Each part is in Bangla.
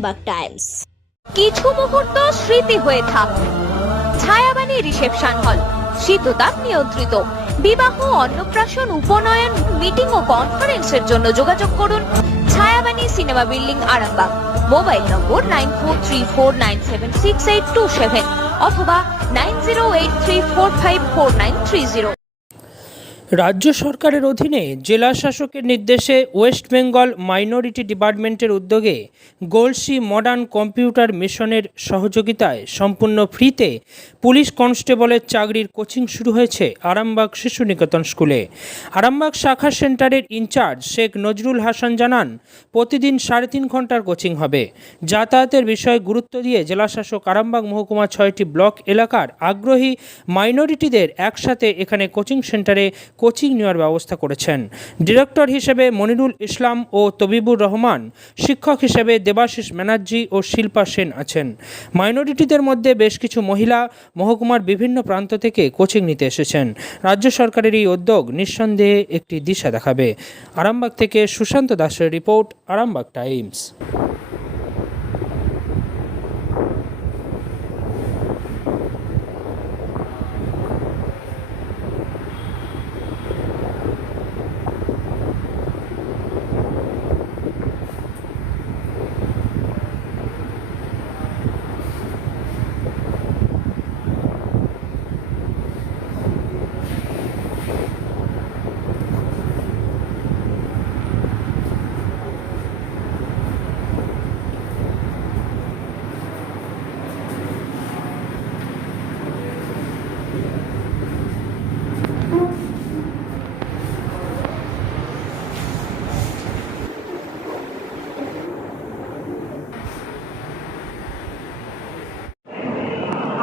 আরামবাগ টাইমস। কিছু মুহূর্ত স্মৃতি হয়ে থাকবে। ছায়াবাণী রিসেপশন হল, শীততাপ নিয়ন্ত্রিত। বিবাহ, অন্নপ্রাশন, উপনয়ন, মিটিং ও কনফারেন্সের জন্য যোগাযোগ করুন Chhayabani cinema building, Arambagh. Mobile নম্বর 9434976827 অথবা 9083454930। রাজ্য সরকারের অধীনে জেলা শাসকের নির্দেশে ওয়েস্ট বেঙ্গল মাইনরিটি ডিপার্টমেন্টের উদ্যোগে গলসি মডার্ন কম্পিউটার মিশনের সহযোগিতায় সম্পূর্ণ ফ্রিতে পুলিশ কনস্টেবলের চাকরির কোচিং শুরু হয়েছে আরামবাগ শিশু নিকেতন স্কুলে। আরামবাগ শাখা সেন্টারের ইনচার্জ শেখ নজরুল হাসান জানান, প্রতিদিন 3.5 ঘন্টার কোচিং হবে। যাতায়াতের বিষয়ে গুরুত্ব দিয়ে জেলাশাসক আরামবাগ মহকুমা 6টি ব্লক এলাকার আগ্রহী মাইনরিটিদের একসাথে এখানে কোচিং সেন্টারে কোচিং নেওয়ার ব্যবস্থা করেছেন। ডিরেক্টর হিসেবে মনিরুল ইসলাম ও তবিবুর রহমান, শিক্ষক হিসেবে দেবাশিস ব্যানার্জি ও শিল্পা সেন আছেন। মাইনরিটিদের মধ্যে বেশ কিছু মহিলা মহকুমার বিভিন্ন প্রান্ত থেকে কোচিং নিতে এসেছেন। রাজ্য সরকারের এই উদ্যোগ নিঃসন্দেহে একটি দিশা দেখাবে। আরামবাগ থেকে সুশান্ত দাসের রিপোর্ট, আরামবাগ টাইমস।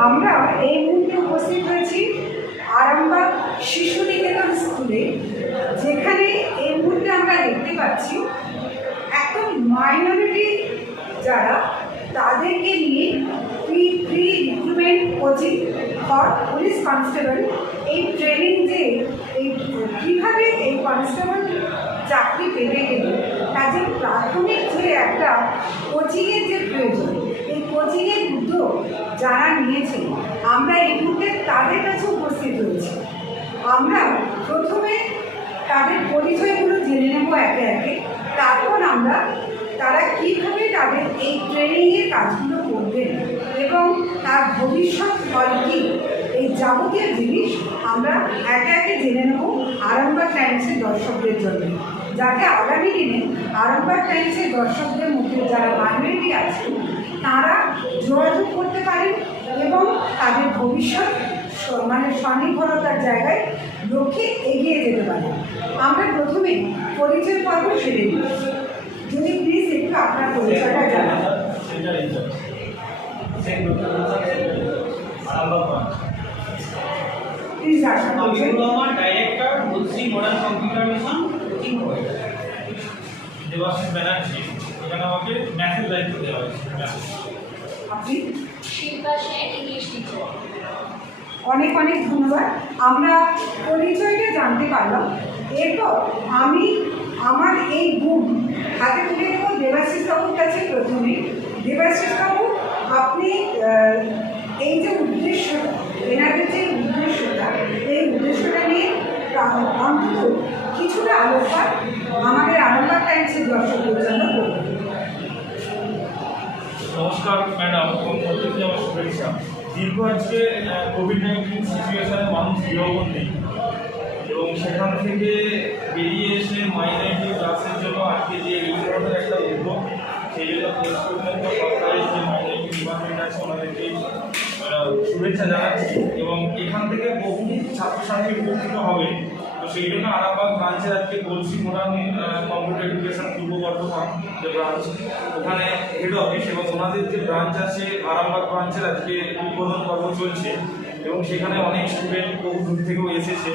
আমরা এই মুহূর্তে উপস্থিত হয়েছি আরামবাগ শিশু নিকেতন স্কুলে, যেখানে এই মুহূর্তে আমরা দেখতে পাচ্ছি একদম মাইনরিটি যারা, তাদেরকে নিয়ে free recruitment coaching for police constable. এই ট্রেনিং যে এই কীভাবে এই কনস্টেবল চাকরি পেতে গেলে তাদের প্রাথমিক যে একটা কোচিংয়ের যে প্রয়োজন, এই কোচিংয়ের উদ্যোগ যারা নিয়েছে, আমরা এই মুহূর্তে তাদের কাছে উপস্থিত হয়েছি। আমরা প্রথমে তাদের পরিচয়গুলো জেনে নেব একে একে, তারপর আমরা তারা কীভাবে তাদের এই ট্রেনিংয়ের কাজগুলো করবেন এবং তার ভবিষ্যৎ ফল কী, এই যাবতীয় জিনিস আমরা একে একে জেনে নেব আরামবাগ টাইমসের দর্শকদের জন্য, যাতে আগামী দিনে আরামবাগ টাইমসের দর্শকদের মধ্যে যারা মাইনরিটি আছেন তারা যোগাযোগ করতে পারেন এবং তাদের ভবিষ্যৎ স্বনির্ভরতার জায়গায় লক্ষ্যে এগিয়ে যেতে পারেন। আমরা প্রথমে পরিচয় পর্ব সেরে নিই। যদি প্লিজ একটু আপনার পরিচয়টা জানান। প্লিজ আসুন। Director Galsi modern computer mission coaching করে দেবাশিস ব্যানার্জি, এখানে আমাকে ম্যাথের দায়িত্ব দেওয়া হয়েছে। আপনি? Shilpa Sen, English teacher. অনেক অনেক ধন্যবাদ। আমরা পরিচয়টা জানতে পারলাম। এরপর আমি আমার এই বুক হাতে তুলে নেব দেবাশিস বাবুর কাছে। প্রথমে দেবাশিস বাবু, আপনি এই যে উদ্দেশ্যটা, এনাদের যে উদ্দেশ্যটা, এই উদ্দেশ্যটা নিয়ে অন্তত কিছুটা আলোকপাত আমাদের আরামবাগ টাইমসের দর্শকদের জন্য করবেন। নমস্কার ম্যাডাম এবং প্রত্যেককে আমার শুভেচ্ছা। দীর্ঘ আজকে কোভিড-19 সিচুয়েশনে মানুষ গৃহবন্দী এবং সেখান থেকে বেরিয়ে এসে মাইনরিটি ক্লাসের জন্য আজকে যে এই ধরনের একটা উদ্যোগ, সেই জন্য পশ্চিমবঙ্গ সরকারের যে মাইনরিটি ডিপার্টমেন্ট আছে ওনাদেরকে শুভেচ্ছা জানাচ্ছি এবং এখান থেকে বহু ছাত্রছাত্রী উপকৃত হবে। তো সেই জন্য আরামবাগ ব্রাঞ্চের আজকে গলসি মডার্ন কম্পিউটার এডুকেশন পূর্ব বর্ধমান যে ব্রাঞ্চ, ওখানে হেড অফিস এবং ওনাদের যে ব্রাঞ্চ আছে আরামবাগ ব্রাঞ্চের আজকে উদ্বোধন পর্ব চলছে এবং সেখানে অনেক স্টুডেন্ট বহু দূর থেকেও এসেছে।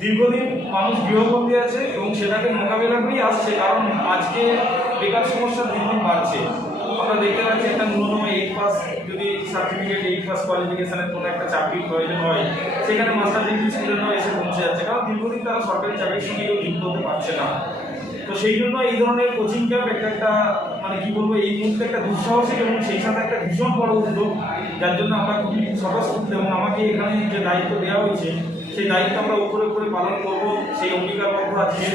দীর্ঘদিন মানুষ গৃহবন্দী আছে এবং সেটাকে মোকাবিলা করেই আসছে, কারণ আজকে বেকার সমস্যা দিন দিন বাড়ছে। আমরা দেখতে পাচ্ছি একটা ন্যূনতম 8 পাস যদি সার্টিফিকেট, 8 পাস কোয়ালিফিকেশনের কোনো একটা চাকরির প্রয়োজন হয়, সেখানে মাস্টার ডিগ্রি স্টুডেন্টরা এসে পৌঁছে যাচ্ছে, কারণ দীর্ঘদিন তারা সরকারি চাকরির সঙ্গে কেউ যুক্ত হতে পারছে না। তো সেই জন্য এই ধরনের কোচিং ক্যাম্প একটা মানে কি বলবো, এই মুহূর্তে একটা দুঃসাহসিক এবং সেই সাথে একটা ভীষণ বড় উদ্যোগ, যার জন্য আমরা খুবই স্বতঃস্ফূর্ত এবং আমাকে এখানে যে দায়িত্ব দেওয়া হয়েছে সেই দায়িত্ব আমরা উপরে পালন করবো, সেই অঙ্গীকারবদ্ধ আছে।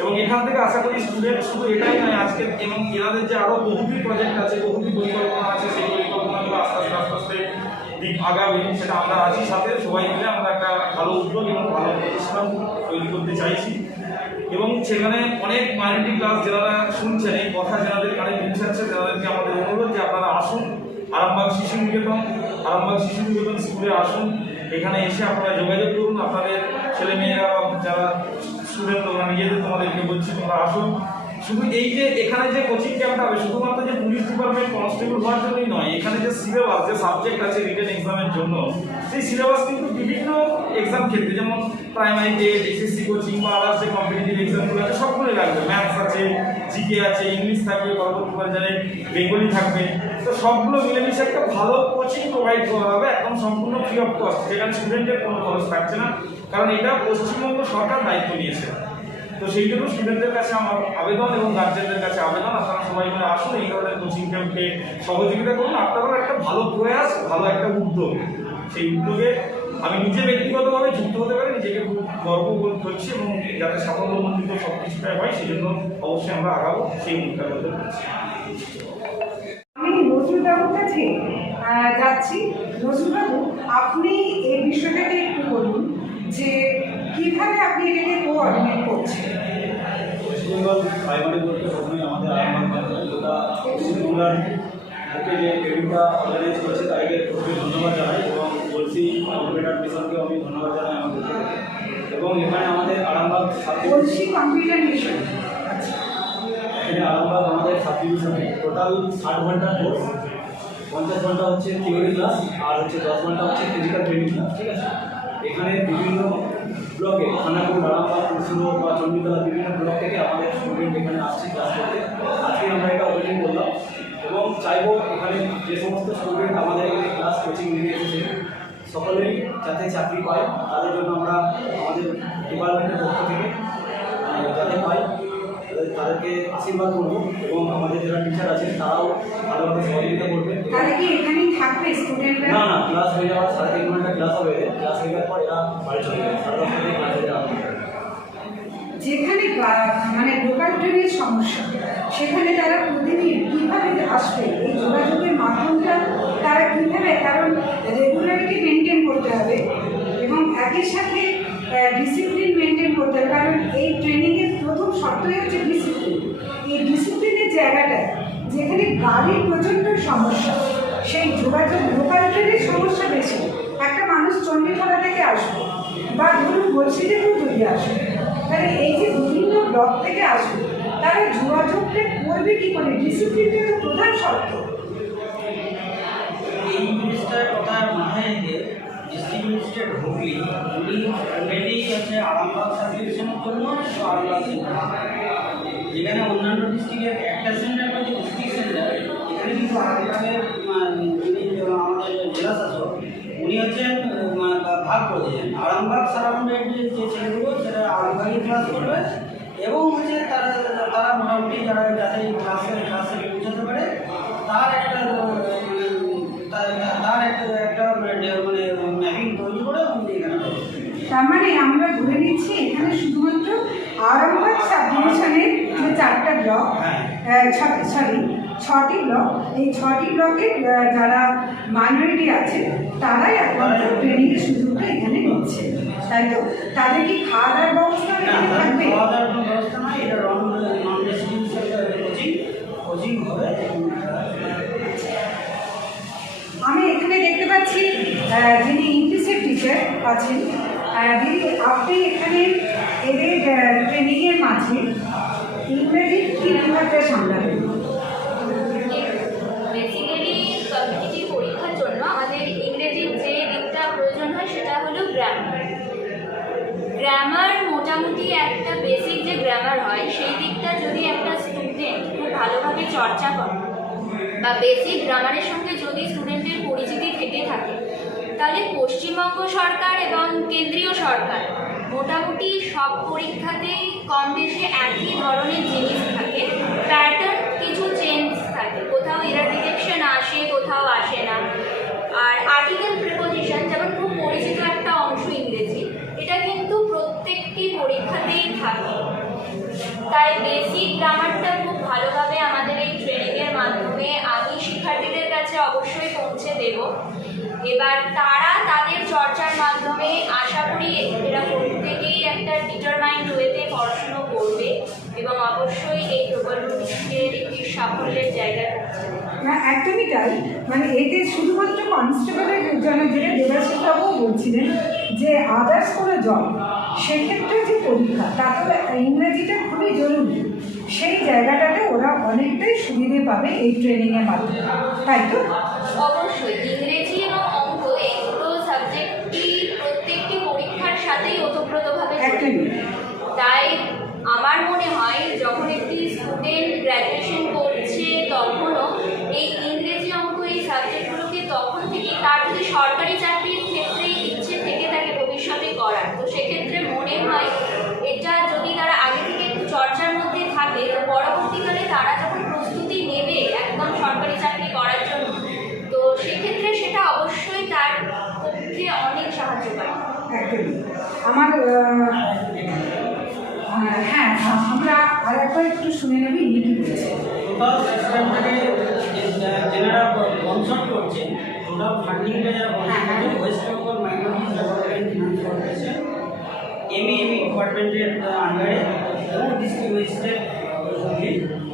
এবং এখান থেকে আশা করি স্টুডেন্ট শুধু এটাই নয়, আজকে এবং এনাদের যে আরও বহুবিধ প্রজেক্ট আছে, বহুবিধ পরিকল্পনা আছে, সেই পরিকল্পনাগুলো আস্তে আস্তে দিক আগাবে, সেটা আমরা আছি সাথে সবাই মিলে আমরা একটা ভালো উদ্যোগ এবং ভালো প্রতিষ্ঠান তৈরি করতে চাইছি। এবং সেখানে অনেক মাইনরিটি ক্লাস যারা শুনছেন, এই কথা যাদের কানে পৌঁছাচ্ছে, যাদেরকে আমাদের অনুরোধ যে আপনারা আসুন আরামবাগ শিশু নিকেতন স্কুলে আসুন। এখানে এসে আপনারা যোগাযোগ করুন, আপনাদের ছেলেমেয়েরা বা যারা স্টুডেন্ট তোমরা নিজেদের তোমাদেরকে বলছি তোমরা আসুন। শুধু এই যে এখানে যে কোচিং ক্যাম্পটা হবে শুধুমাত্র যে পুলিশ ডিপার্টমেন্ট কনস্টেবল হওয়ার জন্যই নয়, এখানে যে সিলেবাস, যে সাবজেক্ট আছে রিটেন এক্সামের জন্য, সেই সিলেবাস কিন্তু বিভিন্ন এক্সাম ক্ষেত্রে, যেমন প্রাইমারি টেট, এসএসসি কোচিং বা আদার্স যে কম্পিটিটিভ এক্সামগুলো আছে সবগুলোই লাগবে। ম্যাথস আছে, জিকে আছে, ইংলিশ থাকবে, পরবর্তী পর্যায়ে বেঙ্গলি থাকবে। তো সবগুলো মিলেমিশে একটা ভালো কোচিং প্রোভাইড করা হবে, একদম সম্পূর্ণ ফ্রি অফ কস্ট, যেখানে স্টুডেন্টের কোনো খরচ থাকছে না, কারণ এটা পশ্চিমবঙ্গ সরকার দায়িত্ব নিয়েছে। তো সেই জন্য স্টুডেন্টদের কাছে আমার আবেদন এবং গার্জেনদের কাছে আবেদন, আপনারা সবাই মিলে আসুন, এই ধরনের কোচিং ক্যাম্পকে সহযোগিতা করুন। আপনারাও একটা ভালো প্রয়াস, ভালো একটা উদ্যোগ, সেই উদ্যোগে আমি নিজে ব্যক্তিগতভাবে যুক্ত হতে পারি, নিজেকে খুব গর্ববোধ করছি এবং যাতে সাফল্যমণ্ডিত সব কিছুটাই হয় সেই জন্য অবশ্যই আমরা আগাবো, সেই মুখটা করতে পারছি। আমি নজরুলবাবুর কাছে যাচ্ছি। নজরুলবাবু, আপনি এই বিষয়টাকে একটু বলুন যে কিভাবে আপনি এটাকে কোঅর্ডিনেট করছেন। পশ্চিমবঙ্গ প্রাইমারি বলতে প্রথমেই আমাদের আরামবাগ যেটা পশ্চিমবঙ্গের বুকে যে ট্রেনিংটা অর্গানাইজ করেছে তাদেরকে খুবই ধন্যবাদ জানাই এবং বলছি কম্পিউটার মিশনকে আমি ধন্যবাদ জানাই আমাদের থেকে। এবং এখানে আমাদের আরামবাগ বলছি কম্পিউটার মিশন, এখানে আরামবাগ আমাদের সাবডিভিশনে টোটাল 60 ঘন্টার কোর্স, 50 ঘন্টা হচ্ছে থিওরি ক্লাস আর হচ্ছে 10 ঘন্টা হচ্ছে ফিজিক্যাল ট্রেনিং ক্লাস, ঠিক আছে। এখানে বিভিন্ন ব্লকে, খানাকুল, আরামবাগ, কুসুর বা চণ্ডীতলা বিভিন্ন ব্লক থেকে আমাদের স্টুডেন্ট এখানে আসছে ক্লাস করতে। আজকে আমরা এটা ওপেনিং করলাম এবং চাইবো এখানে যে সমস্ত স্টুডেন্ট আমাদের এখানে ক্লাস কোচিং নিয়ে এসেছে সকলেই যাতে চাকরি পায়, তাদের জন্য আমরা আমাদের ডিপার্টমেন্টের পক্ষ থেকে যাতে পাই তাদেরকে আশীর্বাদ করবো এবং আমাদের যারা টিচার আছেন তারাও ভালোভাবে সহযোগিতা করবে। তাহলে কি এখানেই থাকবে স্টুডেন্টরা? না, ক্লাস হয়ে যাওয়ার 3.5 ঘন্টা ক্লাস হবে, ক্লাস হয়ে যাওয়ার পর এরা বাড়ি চলে যাবে, 10:30 থেকে ক্লাসে যাওয়া। যেখানে মানে লোকাল ট্রেনের সমস্যা, সেখানে তারা প্রতিদিন কীভাবে আসবে, এই যোগাযোগের মাধ্যমটা তারা কীভাবে, কারণ রেগুলারিটি মেনটেন করতে হবে এবং একই সাথে ডিসিপ্লিন মেনটেন করতে হবে, কারণ এই ট্রেনিংয়ের প্রথম শর্তই হচ্ছে ডিসিপ্লিন। এই ডিসিপ্লিনের জায়গাটা যেখানে গাড়ির প্রচণ্ড সমস্যা, সেই যোগাযোগ লোকাল ট্রেনের সমস্যা বেশি। একটা মানুষ চণ্ডীতলা থেকে আসবে বা ধরুন বলছি থেকেও যদি আসবে, তাহলে এই যে বিভিন্ন ব্লক থেকে আসবে তারা যোগাযোগটা করবে কী করে? ডিসিপ্লিনটা তো প্রধান শর্ত। এই জিনিসটার কথা মাথায় রেখে ডিস্ট্রিক্ট ম্যাজিস্ট্রেট হুগলি উনি অলরেডি হচ্ছে আরামবাগ সাবডিভিশনের জন্য আরামবাগ যেখানে অন্যান্য ডিস্ট্রিক্টের একটা সেন্টার বা ডিস্ট্রিক্ট সেন্টার, এখানে কিন্তু আরামবাগের যিনি আমাদের জেলা শাসক উনি হচ্ছেন ভাগ করে দিয়েছেন। আরামবাগ সারাউন্ডেড যে ছেলেগুলো সেটা আরামবাগই ক্লাস করবে এবং হচ্ছে তারা মোটামুটি যারা যাতে ক্লাসে পৌঁছাতে পারে তার একটা মানে ম্যাপিং তৈরি করে আমাদের এখানে। তার মানে আমরা ধরে নিচ্ছি এখানে শুধুমাত্র আরামবাগ সাব ডিভিশনের যে 4টা ব্লক, 6টি ব্লক, এই 6টি ব্লকের যারা মাইনরিটি আছে তারাই একমাত্র ট্রেনিংয়ের সুযোগটা এখানে নিচ্ছে, তাই তো? তাদের কি খাওয়া দাওয়ার ব্যবস্থা থাকবে? খাওয়া দাওয়ার কোনো ব্যবস্থা নাই, এটা নন রেসিডেন্সিয়াল কোচিং হবে। আমি এখানে দেখতে পাচ্ছি যিনি ইংলিশের টিচার আছেন, দিদি আপনি এখানে এদের ট্রেনিংয়ের মাঝে ইংরেজির কী বিভাগটা সামলাবেন? বেসিক্যালি কম্পিটিটিভ পরীক্ষার জন্য আমাদের ইংরেজির যে দিকটা প্রয়োজন হয় সেটা হলো গ্রামার। মোটামুটি একটা বেসিক যে গ্রামার হয় সেই দিকটা যদি একটা স্টুডেন্ট খুব ভালোভাবে চর্চা করে বা বেসিক গ্রামারের সঙ্গে যদি স্টুডেন্টের পরিচিতি থেকে থাকে, তাহলে পশ্চিমবঙ্গ সরকার এবং কেন্দ্রীয় সরকার মোটামুটি সব পরীক্ষাতেই কম বেশি একই ধরনের জিনিস থাকে, প্যাটার্ন কিছু চেঞ্জ থাকে, কোথাও এরার ডিটেকশন আসে, কোথাও আসে না। আর আর্টিকেল প্রিপোজিশন যেমন খুব পরিচিত একটা অংশ ইংরেজি, এটা কিন্তু প্রত্যেকটি পরীক্ষাতেই থাকে। তাই বেসিক গ্রামারটা খুব ভালোভাবে আমাদের এই ট্রেনিংয়ের মাধ্যমে আমি শিক্ষার্থীদের কাছে অবশ্যই পৌঁছে দেব। এবার তারা তাদের চর্চার মাধ্যমে আশা করি এরা প্রত্যেকেই একটা ডিটারমাইন্ড ওয়েতে পড়াশুনো করবে এবং অবশ্যই এই প্রকল্পটিকে একটি সাফল্যের জায়গায় পৌঁছে দেবে। না, একদমই তাই। মানে এতে শুধুমাত্র কনস্টেবলের জন্য, যেটা দেবাশিসবাবুও বলছিলেন যে আদার্স কোনো জব, সেক্ষেত্রে যে পরীক্ষা, তাতে ইংরেজিটা খুবই জরুরি। সেই জায়গাটাতে ওরা অনেকটাই সুবিধে পাবে এই ট্রেনিংয়ের মাধ্যমে, তাই তো? অবশ্যই ইংরেজি এবং অঙ্ক এই দুটো সাবজেক্টটি প্রত্যেকটি পরীক্ষার সাথেই ওতপ্রোতভাবে জড়িত। একদমই। তাই আমার মনে হয় যখন একটি স্টুডেন্ট গ্র্যাজুয়েশন করছে তখনও এই ইংরেজি অঙ্ক এই সাবজেক্টগুলোকে তখন থেকে, তার যদি সরকারি চাকরির ক্ষেত্রে ইচ্ছে থেকে থাকে ভবিষ্যতে করার, তো সেক্ষেত্রে মনে হয় এটা যদি তারা আগে থেকে একটু চর্চার মধ্যে থাকে, তো পরবর্তীকালে তারা যখন প্রস্তুতি নেবে একদম সরকারি চাকরি করার জন্য, তো সেক্ষেত্রে সেটা অবশ্যই তার পক্ষে অনেক সাহায্য করে। একদমই। আমার হ্যাঁ, আমরা আর একবার একটু শুনে নেবি ইনি কি বলছে। টোটাল সিস্টেমটাকে যেনারা কনসাল্ট করছেন, টোটাল ফান্ডিংটা যারা west Bengal minority development finance corporation ME ডিপার্টমেন্টের আন্ডারে এবং ডিস্ট্রিক্ট ম্যাজিস্ট্রেট হুগলি,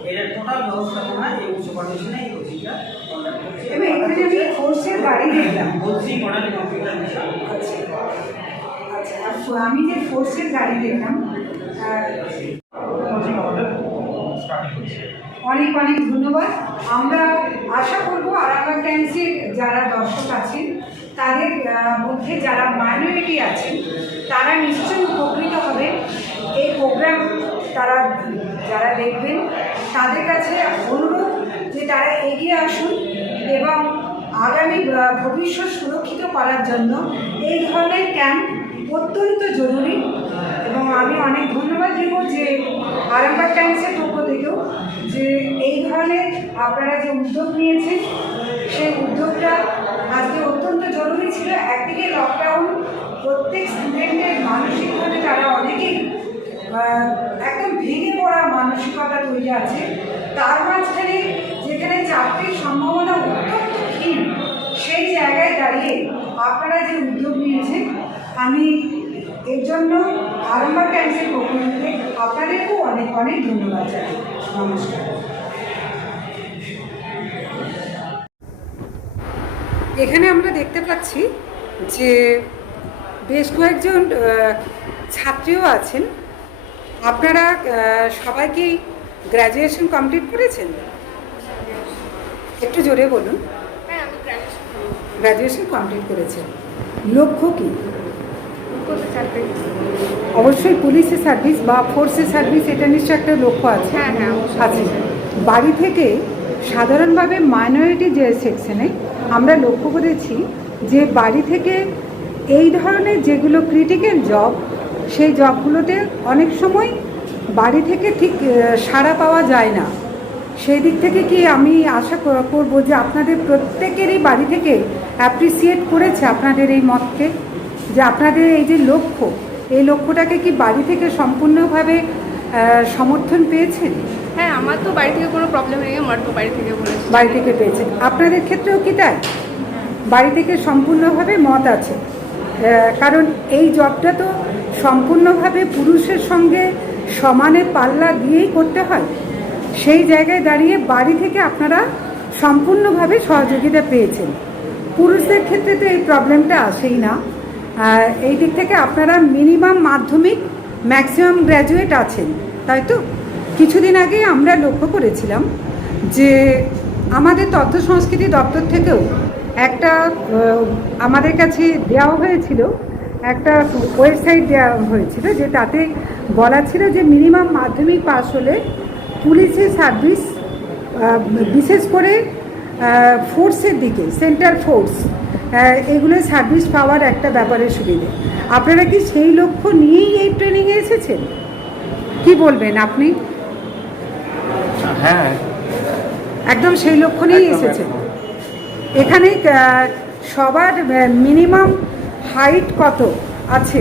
এর টোটাল ব্যবস্থাপনা এই সুপারভিশনে এই কোচিংটা কন্ডাক্ট করছে। এবার এখানে আমি ফোর্সের গাড়ি দেখলাম। বলছি মডেল কম্পিউটার মিশন। আচ্ছা, আর আমি যে ফোর্সের গাড়ি দেখলাম, কোচিং আমাদের স্টার্টিং হচ্ছে। অনেক অনেক ধন্যবাদ। আমরা আশা করব আরামবাগ টাইমসের যারা দর্শক আছেন তাদের মধ্যে যারা মাইনরিটি আছেন তারা নিশ্চয়ই উপকৃত হবে। এই প্রোগ্রাম তারা যারা দেখবেন তাদের কাছে অনুরোধ যে তারা এগিয়ে আসুন এবং আগামী ভবিষ্যৎ সুরক্ষিত করার জন্য এই ধরনের ক্যাম্প অত্যন্ত জরুরি। এবং আমি অনেক ধন্যবাদ দেব যে আরামবাগ টাইমসের পক্ষ থেকেও যে এই ধরনের আপনারা যে উদ্যোগ নিয়েছেন, সেই উদ্যোগটা আজকে অত্যন্ত জরুরি ছিল। একদিকে লকডাউন, প্রত্যেক স্টুডেন্টের মানসিকভাবে তারা অনেকেই একদম ভেঙে পড়া মানসিকতা তৈরি আছে, তার মাঝখানে যেখানে চাকরির সম্ভাবনা অত্যন্ত ক্ষীণ, সেই জায়গায় দাঁড়িয়ে আপনারা যে উদ্যোগ নিয়েছেন, আমি এর জন্য আরামবাগ টাইমসের পক্ষ থেকে আপনাদেরকেও অনেক অনেক ধন্যবাদ জানাই। নমস্কার। এখানে আমরা দেখতে পাচ্ছি যে বেশ কয়েকজন ছাত্রীও আছেন। আপনারা সবাই কি গ্র্যাজুয়েশন কমপ্লিট করেছেন? একটু জোরে বলুন। হ্যাঁ, আমি গ্র্যাজুয়েশন কমপ্লিট করেছেন। লক্ষ্য কি? অবশ্যই পুলিশের সার্ভিস বা ফোর্সের সার্ভিস, এটা নিশ্চয়ই একটা লক্ষ্য আছে। হ্যাঁ, আছে। বাড়ি থেকে সাধারণভাবে মাইনরিটি যে সেকশনে আমরা লক্ষ্য করেছি যে বাড়ি থেকে এই ধরনের যেগুলো ক্রিটিক্যাল জব, সেই জবগুলোতে অনেক সময় বাড়ি থেকে ঠিক সাড়া পাওয়া যায় না। সেই দিক থেকে কি আমি আশা করব যে আপনাদের প্রত্যেকেরই বাড়ি থেকে অ্যাপ্রিসিয়েট করেছে আপনাদের এই মতকে, যে আপনাদের এই যে লক্ষ্য, এই লক্ষ্যটাকে কি বাড়ি থেকে সম্পূর্ণভাবে সমর্থন পেয়েছেন? হ্যাঁ, আমার তো বাড়ি থেকে কোনো প্রবলেম নেই, আমার তো বাড়ি থেকে বলেছে। বাড়ি থেকে পেয়েছেন। আপনাদের ক্ষেত্রেও কি তাই? বাড়ি থেকে সম্পূর্ণভাবে মত আছে, কারণ এই জবটা তো সম্পূর্ণভাবে পুরুষের সঙ্গে সমানে পাল্লা দিয়েই করতে হয়। সেই জায়গায় দাঁড়িয়ে বাড়ি থেকে আপনারা সম্পূর্ণভাবে সহযোগিতা পেয়েছেন। পুরুষদের ক্ষেত্রে তো এই প্রবলেমটা আসেই না। এই দিক থেকে আপনারা মিনিমাম মাধ্যমিক, ম্যাক্সিমাম গ্র্যাজুয়েট আছেন, তাই তো? কিছুদিন আগে আমরা লক্ষ্য করেছিলাম যে আমাদের তথ্য সংস্কৃতি দপ্তর থেকেও একটা আমাদের কাছে দেওয়া হয়েছিল, একটা ওয়েবসাইট দেওয়া হয়েছিল, যে তাতে বলা ছিল যে মিনিমাম মাধ্যমিক পাস হলে পুলিশের সার্ভিস, বিশেষ করে ফোর্সের দিকে, সেন্ট্রাল ফোর্স, এগুলো সার্ভিস পাওয়ার একটা ব্যাপারের সুবিধে। আপনারা কি সেই লক্ষ্য নিয়েই এই ট্রেনিংয়ে এসেছেন? কি বলবেন আপনি? হ্যাঁ, একদম সেই লক্ষণেই এসেছেন। এখানে সবার মিনিমাম হাইট কত আছে?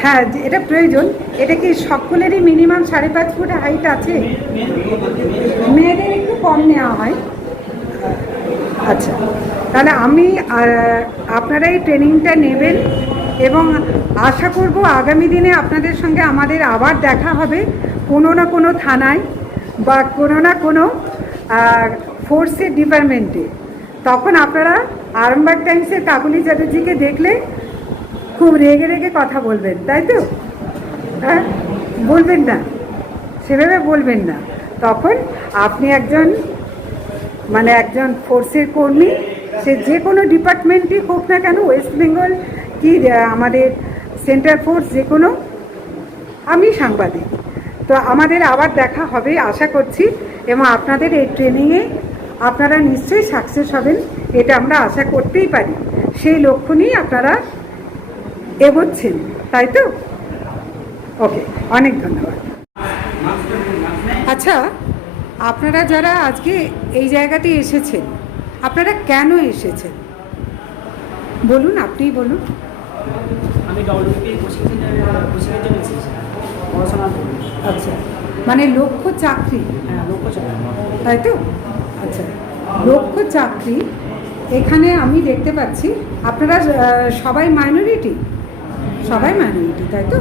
হ্যাঁ, এটা প্রয়োজন। এটা কি সকলেরই মিনিমাম 5.5 ফুট হাইট আছে? মেয়েদের একটু কম নেওয়া হয়। আচ্ছা, তাহলে আমি আপনারা এই ট্রেনিংটা নেবেন এবং আশা করব আগামী দিনে আপনাদের সঙ্গে আমাদের আবার দেখা হবে কোনো না কোনো থানায় বা কোনো না কোনো ফোর্সের ডিপার্টমেন্টে। তখন আপনারা আরামবাগ টাইমসের কাকুলি চ্যাটার্জিকে দেখলে খুব রেগে রেগে কথা বলবেন, তাই তো? হ্যাঁ, বলবেন না, সেভাবে বলবেন না। তখন আপনি একজন ফোর্সের কর্মী, সে যে কোনো ডিপার্টমেন্টই হোক না কেন, ওয়েস্ট বেঙ্গল কি আমাদের সেন্ট্রাল ফোর্স, যে কোনো। আমি সাংবাদিক, তো আমাদের আবার দেখা হবে আশা করছি, এবং আপনাদের এই ট্রেনিংয়ে আপনারা নিশ্চয়ই সাকসেস হবেন, এটা আমরা আশা করতেই পারি। সেই লক্ষ্য নিয়েই আপনারা এগোচ্ছেন, তাই তো? ওকে, অনেক ধন্যবাদ। আচ্ছা, আপনারা যারা আজকে এই জায়গাতে এসেছেন, আপনারা কেন এসেছেন বলুন, আপনিই বলুন। আমি ডব্লিউপি কোচিংয়ের জন্য এসেছি পড়াশোনা। আচ্ছা, মানে লক্ষ্য চাকরি? হ্যাঁ, লক্ষ্য চাকরি, তাই তো? আচ্ছা, লক্ষ্য চাকরি। এখানে আমি দেখতে পাচ্ছি আপনারা সবাই মাইনরিটি, তাই তো?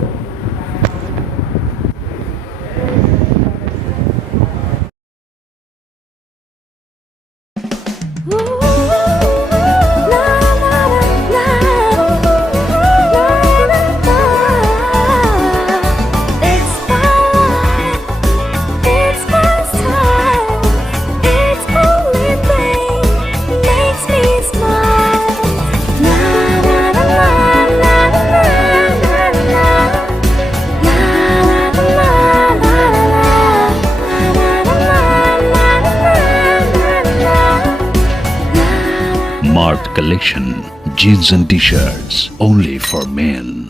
Mart Collection, jeans and t-shirts only for men.